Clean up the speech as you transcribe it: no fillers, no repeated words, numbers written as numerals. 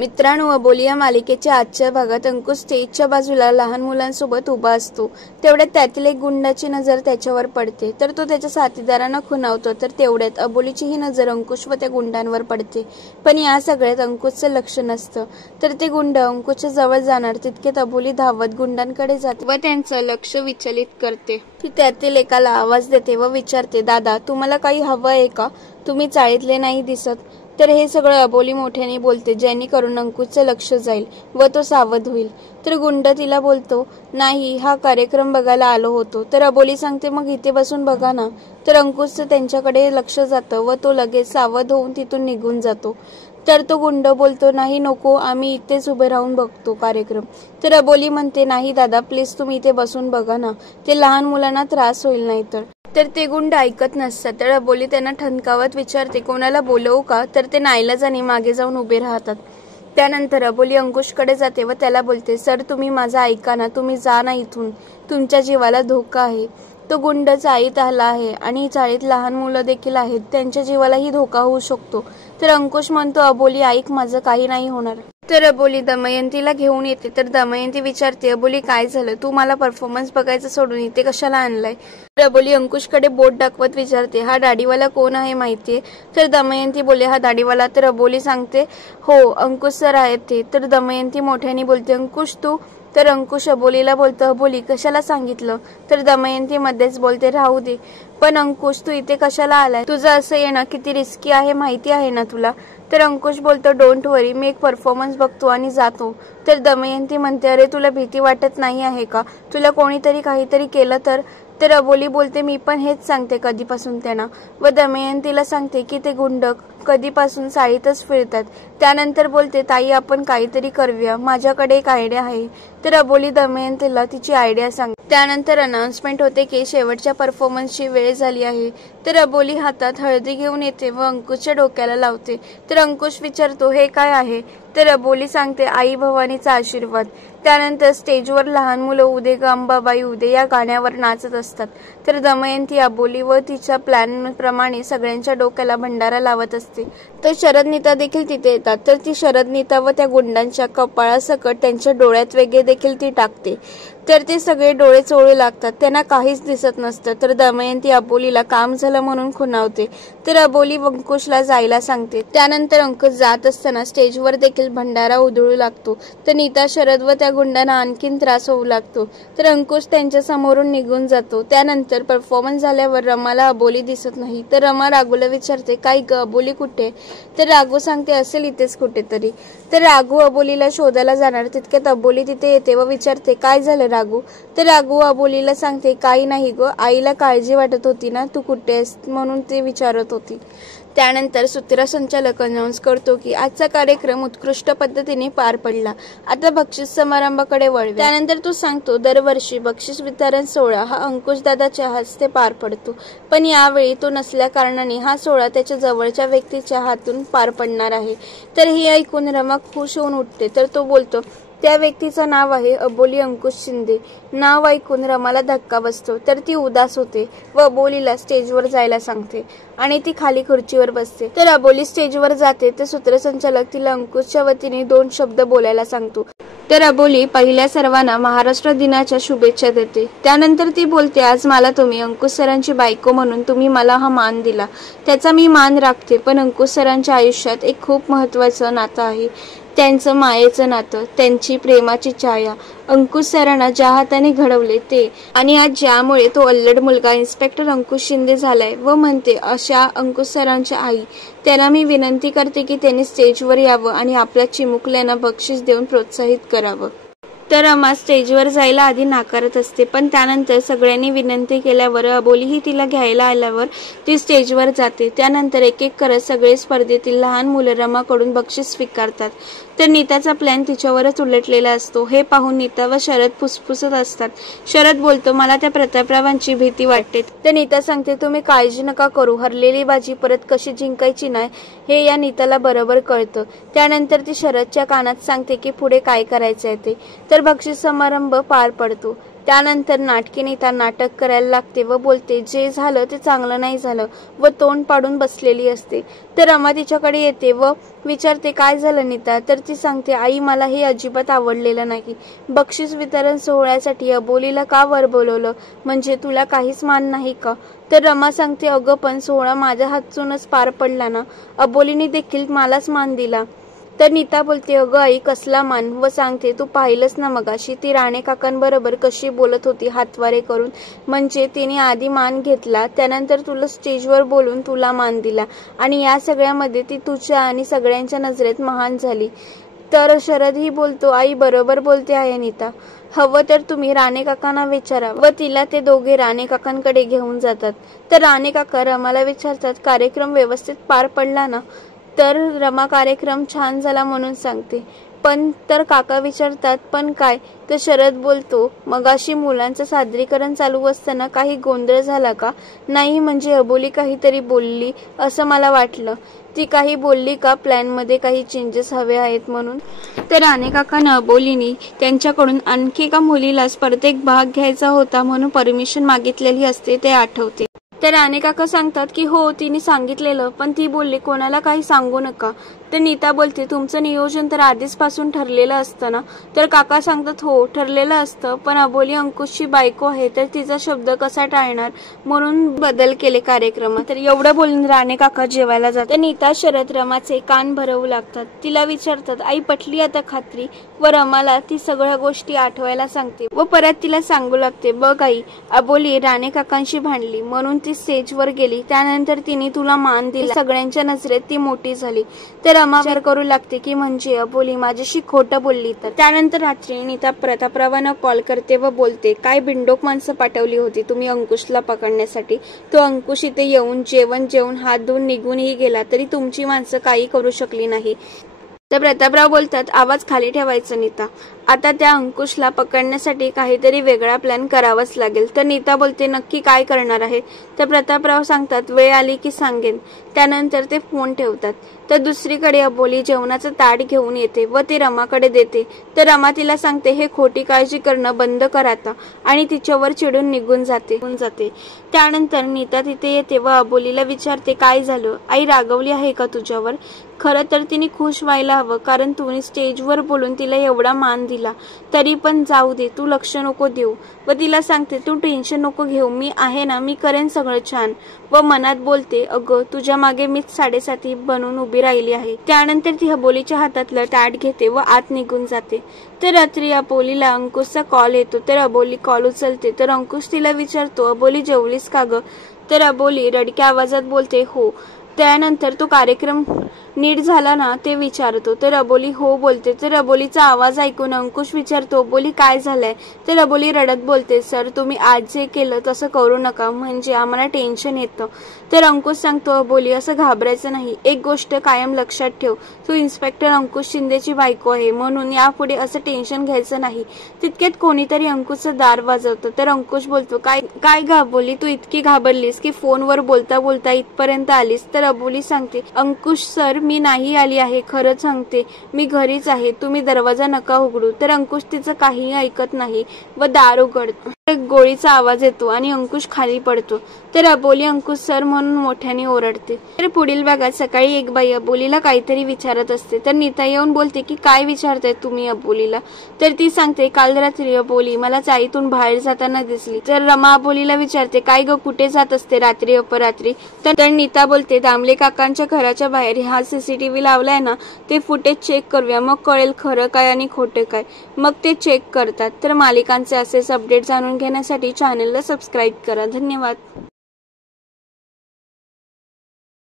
मित्रांनो, अबोली या मालिकेच्या आजच्या भागात अंकुश स्टेजच्या बाजूला लहान मुलांसोबत उभा असतो. तेवढ्यात त्यातील एक गुंडाची नजर त्याच्यावर पडते, तर तो त्याच्या साथीदारांना खुणावतो. तर तेवढ्यात अबोलीची ही नजर अंकुश व त्या गुंडांवर पडते. पण या सगळ्यात अंकुशचं लक्ष नसतं. तर ते गुंड अंकुशच्या जवळ जाणार तितक्यात अबोली धावत गुंडांकडे जाते व त्यांचं लक्ष विचलित करते. ती त्यातील एकाला आवाज देते व विचारते, दादा, तुम्हाला काही हवं आहे का? तुम्ही चाळीतले नाही दिसत. तर हे सगळं अबोली मोठ्याने बोलते, जेणेकरून अंकुशचं लक्ष जाईल व तो सावध होईल. तर गुंड तिला बोलतो, नाही, हा कार्यक्रम बघायला आलो होतो. तर अबोली सांगते, मग इथे बसून बघा ना. तर अंकुशचं त्यांच्याकडे लक्ष जातं व तो लगेच सावध होऊन तिथून निघून जातो. तर तो गुंड बोलतो, नाही, नको, आम्ही इथेच उभे राहून बघतो कार्यक्रम. तर अबोली म्हणते, नाही दादा, प्लीज तुम्ही इथे बसून बघा ना, ते लहान मुलांना त्रास होईल नाही तर ते गुंड ऐकत नसतात. तर अबोली त्यांना ठणकावत विचारते, कोणाला बोलवू का? तर ते नाईलाजाने मागे जाऊन उभे राहतात. त्यानंतर अबोली अंकुशकडे जाते व त्याला बोलते, सर, तुम्ही माझा ऐका ना, तुम्ही जा ना इथून, तुमच्या जीवाला धोका आहे. तो गुंड चाळीत आला आहे आणि चाळीत लहान मुलं देखील आहेत, त्यांच्या जीवालाही धोका होऊ शकतो. तर अंकुश म्हणतो, अबोली ऐक, माझं काही नाही होणार. तर अबोली दमयंतीला घेऊन येते. तर दमयंती विचारते, अबोली काय झालं? तू मला परफॉर्मन्स बघायचं सोडून इथे कशाला आणलाय? तर अबोली अंकुशकडे बोट दाखवत विचारते, हा दाढीवाला कोण आहे माहितीये? तर दमयंती बोलते, हा दाढीवाला? तर अबोली सांगते, हो, अंकुश सर आहेत ते. तर दमयंती मोठ्याने बोलते, अंकुश तू? तर अंकुश अबोलीला बोलतो, अबोली कशाला सांगितलं? तर दमयंती मध्येच बोलते, राहू दे, पण अंकुश तू इथे कशाला आलाय? तुझं असं येणं किती रिस्की आहे माहिती आहे ना तुला? तर अंकुश बोलतो, डोंट वरी, मी एक परफॉर्मन्स बघतो आणि जातो. तर दमयंती म्हणते, अरे तुला भीती वाटत नाही आहे का? तुला कोणीतरी काहीतरी केलं तर अबोली बोलते, मी पण हेच सांगते कधीपासून त्यांना. व दमयंतीला सांगते की ते गुंड कधीपासून चाळीतच फिरतात. त्यानंतर बोलते, ताई, आपण काहीतरी करूया, माझ्याकडे एक आयडिया आहे. तर अबोली दमयंतीला तिची आयडिया सांगते. त्यानंतर अनाउन्समेंट होते की शेवटच्या परफॉर्मन्सची वेळ झाली आहे. तर अबोली हातात हळदी घेऊन येते व अंकुशच्या डोक्याला लावते. तर अंकुश विचारतो, हे काय आहे? तर अबोली सांगते, आई भवानीचा आशीर्वाद. त्यानंतर स्टेजवर लहान मुलं उदे ग अंबाबाई उदे या गाण्यावर नाचत असतात. तर दमयंती अबोली व तिच्या प्लॅन प्रमाणे सगळ्यांच्या डोक्याला भंडारा लावत असते. तर शरदनीता देखील तिथे येतात. तर ती शरदनीता व त्या गुंडांच्या कपाळासकट त्यांच्या डोळ्यात वेगे देखील ती टाकते. तर ते सगळे डोळे चोळू लागतात, त्यांना काहीच दिसत नसतं. तर दमयंती अबोलीला काम झालं म्हणून खुणावते. तर अबोली अंकुशला जायला सांगते. त्यानंतर अंकुश जात असताना स्टेजवर देखील भंडारा उधळू लागतो. तर नीता, शरद व त्या गुंडांना आणखीन त्रास होऊ लागतो. तर अंकुश त्यांच्या समोरून निघून जातो. त्यानंतर परफॉर्मन्स झाल्यावर रमाला अबोली दिसत नाही. तर रमा राघूला विचारते, काय ग, अबोली कुठे? तर राघू सांगते, असेल इथेच कुठेतरी. तर राघू अबोलीला शोधायला जाणार तितक्यात अबोली तिथे येते व विचारते, काय झालं राघू? तर राघू अबोलीला सांगते, काही नाही ग, आईला काळजी वाटत होती ना, तू कुठे आहेस म्हणून ते विचारत होती. त्यानंतर सूत्रसंचालक अनाउन्स करतो की आजचा कार्यक्रम उत्कृष्ट पद्धतीने पार पडला. आता बक्षीस समारंभाकडे वळवे. त्यानंतर तो सांगतो, दरवर्षी बक्षीस वितरण सोहळा हा अंकुश दादाच्या हस्ते पार पडतो, पण यावेळी तो नसल्या कारणाने हा सोहळा त्याच्या जवळच्या व्यक्तीच्या हातून पार पडणार आहे. तर हे ऐकून रमा खुश होऊन उठते. तर तो बोलतो, त्या व्यक्तीचं नाव आहे अबोली अंकुश शिंदे. नाव ऐकून रमाला धक्का बसतो. तर ती उदास होते व अबोलीला स्टेजवर जायला सांगते आणि ती खाली खुर्चीवर बसते. तर अबोली स्टेजवर जाते. तर सूत्रसंचालक तिला अंकुशच्या वतीने 2 शब्द बोलायला सांगतो. तर अबोली पहिल्या सर्वांना महाराष्ट्र दिनाच्या शुभेच्छा देते. त्यानंतर ती बोलते, आज मला तुम्ही अंकुश सरांची बायको म्हणून तुम्ही मला हा मान दिला, त्याचा मी मान राखते. पण अंकुश सरांच्या आयुष्यात एक खूप महत्त्वाचं नातं आहे, त्यांचं मायेचं नातं, त्यांची प्रेमाची छाया. अंकुश सरांना ज्या हाताने घडवले ते, आणि आज ज्यामुळे तो अल्लड मुलगा इन्स्पेक्टर अंकुश शिंदे झालाय. व म्हणते, अशा अंकुश सरांच्या आई, त्यांना मी विनंती करते की त्यांनी स्टेजवर यावं आणि आपल्या चिमुकल्यांना बक्षीस देऊन प्रोत्साहित करावं. तर रमा स्टेजवर जायला आधी नाकारत असते, पण त्यानंतर सगळ्यांनी विनंती केल्यावर अबोलीही तिला घ्यायला आल्यावर ती स्टेजवर जाते. त्यानंतर एक एक करत सगळे स्पर्धेतील लहान मुलं रमाकडून बक्षीस स्वीकारतात. तर नीताचा प्लॅन तिच्यावरच उलटलेला असतो. हे पाहून नीता व शरद फुसफुसत असतात. शरद बोलतो, मला त्या प्रतापरावांची भीती वाटते. तर नीता सांगते, तुम्ही काळजी नका करू, हरलेली बाजी परत कशी जिंकायची नाही हे या नीताला बरोबर कळतं. त्यानंतर ती शरदच्या कानात सांगते की पुढे काय करायचं आहे ते. तर बक्षीस समारंभ पार पडतो. त्यानंतर नाटकी नीता नाटक करायला लागते व बोलते जे झालं ते चांगलं नाही झालं व तोंड पाडून बसलेली असते. तर रमा तिच्याकडे येते व विचारते काय झालं नीता. तर ती सांगते आई मला हे अजिबात आवडलेलं नाही. बक्षीस वितरण सोहळ्यासाठी अबोलीला का वर बोलवलं, म्हणजे तुला काहीच मान नाही का. तर रमा सांगते अगं पण सोहळा माझ्या हातूनच पार पडला ना, अबोलीने देखील मलाच मान दिला. तर नीता बोलते अगं आई कसला मान, व सांगते तू पाहिलंस ना मगाशी ती राणे काकांबरोबर कशी बोलत होती हातवारे करून, म्हणजे तिने आधी मान घेतला त्यानंतर तुला स्टेजवर बोलून तुला मान दिला आणि या सगळ्यामध्ये ती तुझ्या आणि सगळ्यांच्या नजरेत महान झाली. तर शरदही बोलतो आई बरोबर बोलते आहे नीता, हवं तर तुम्ही राणे काकांना विचारा. व तिला ते दोघे राणे काकांकडे घेऊन जातात. तर राणे काका रमाला विचारतात कार्यक्रम व्यवस्थित पार पडला ना. तर रमा कार्यक्रम छान झाला म्हणून सांगते. पण तर काका विचारतात पण काय. तर शरद बोलतो मगाशी मुलांचं सादरीकरण चालू असताना काही गोंधळ झाला का. नाही म्हणजे अबोली काहीतरी बोलली असं मला वाटलं. ती काही बोलली का प्लॅनमध्ये काही चेंजेस हवे आहेत म्हणून. तर राणे काकांना अबोलीने त्यांच्याकडून आणखी एका मुलीला स्पर्धेत भाग घ्यायचा होता म्हणून परमिशन मागितलेली असते ते आठवते. तर राणे काका सांगतात की हो तिने सांगितलेलं, पण ती बोलली कोणाला काही सांगू नका. तर नीता बोलते तुमचं नियोजन तर आधीच पासून ठरलेलं असतं ना. तर काका सांगतात हो ठरलेलं असतं, पण अबोली अंकुशची बायको आहे तर तिचा शब्द कसा टाळणार म्हणून बदल केले कार्यक्रमात. तर एवढं बोलून राणे काका जेवायला जातात. नीता शरद रमाचे कान भरवू लागतात. तिला विचारतात आई पटली आता खात्री, व रमाला ती सगळ्या गोष्टी आठवायला सांगते व परत तिला सांगू लागते बघ आई अबोली राणे काकांशी भांडली म्हणून ती स्टेजवर गेली, त्यानंतर तिने तुला मान दिला, सगळ्यांच्या नजरेत ती मोठी झाली. तर रमा विचार करू लागते की म्हणजे अबोली माझ्याशी खोटं बोलली. तर त्यानंतर रात्री नीता प्रतापरावांना कॉल करते व बोलते काय बिंडोक माणसं पाठवली होती तुम्ही अंकुशला पकडण्यासाठी. तो अंकुश इथे येऊन जेवण जेवून हात धुवून निघूनही गेला तरी तुमची माणसं काही करू शकली नाही. तर प्रतापराव बोलतात आवाज खाली ठेवायचा नीता, आता त्या अंकुशला पकडण्यासाठी काहीतरी वेगळा प्लॅन करावाच लागेल. तर नीता बोलते नक्की काय करणार आहे. तर प्रतापराव सांगतात वेळ आली की सांगेन. त्यानंतर ते फोन ठेवतात. तर दुसरीकडे अबोली जेवणाचं ताट घेऊन येते व ते रमाकडे देते. तर रमा तिला सांगते हे खोटी काळजी करणं बंद कर आता, आणि तिच्यावर चिडून निघून जाते. त्यानंतर नीता तिथे येते व अबोलीला विचारते काय झालं, आई रागवली आहे का तुझ्यावर. खरं तर तिने खुश व्हायला हवं, कारण तुम्ही स्टेजवर बोलून तिला एवढा मान दिला. तरी पण जाऊ दे तू लक्ष नको देऊ. व तिला सांगते तू टेन्शन नको घेऊ, मी आहे ना, मी करेन सगळं छान. व मनात बोलते अगं तुझ्या मागे मीच 7.5 बनून उभी राहिली आहे. त्यानंतर ती अबोलीच्या हातातलं ताट घेते व आत निघून जाते. तर रात्री अबोलीला अंकुशचा कॉल येतो. तर अबोली कॉल उचलते. तर अंकुश तिला विचारतो अबोली जेवलीस का ग. तर अबोली रडक्या आवाजात बोलते हो. त्यानंतर तो कार्यक्रम नीट झाला ना ते विचारतो. तर अबोली हो बोलते. तर अबोलीचा आवाज ऐकून अंकुश विचारतो अबोली काय झालंय. तर अबोली रडत बोलते सर तुम्ही आज जे केलं तसं करू नका, म्हणजे आम्हाला टेन्शन येतं. तर अंकुश सांगतो अबोली असं घाबरायचं नाही, एक गोष्ट कायम लक्षात ठेव, तू इन्स्पेक्टर अंकुश शिंदेची बायको आहे म्हणून यापुढे असं टेन्शन घ्यायचं नाही. तितक्यात कोणीतरी अंकुशचं दार वाजवतं. तर अंकुश बोलतो काय ग अबोली तू इतकी घाबरलीस की फोनवर बोलता बोलता इथपर्यंत आलीस. तर अबोली सांगते अंकुश सर मी नाही आली आहे, खरंच सांगते मी घरीच आहे, तुम्ही दरवाजा नका उघडू. तर अंकुश तिचं काहीही ऐकत नाही व दार उघडतो. एक गोळीचा आवाज येतो आणि अंकुश खाली पडतो. तर अबोली अंकुश सर म्हणून मोठ्याने ओरडते. तर पुढील भागात सकाळी एक बाई अबोलीला काहीतरी विचारत असते. तर नीता येऊन बोलते की काय विचारताय तुम्ही अबोलीला. तर ती सांगते काल रात्री अबोली मला चाळीतून बाहेर जाताना दिसली. तर रमा अबोलीला विचारते काय ग कुठे जात असते रात्री अपरात्री. तर नीता बोलते दामले काकांच्या घराच्या बाहेर हा CCTV लावलाय ना, ते फुटेज चेक करूया, मग कळेल खरं काय आणि खोटे काय. मग ते चेक करतात. तर मालिकांचे असेच अपडेट जाणून घेण्यासाठी चॅनलला सबस्क्राईब करा. धन्यवाद.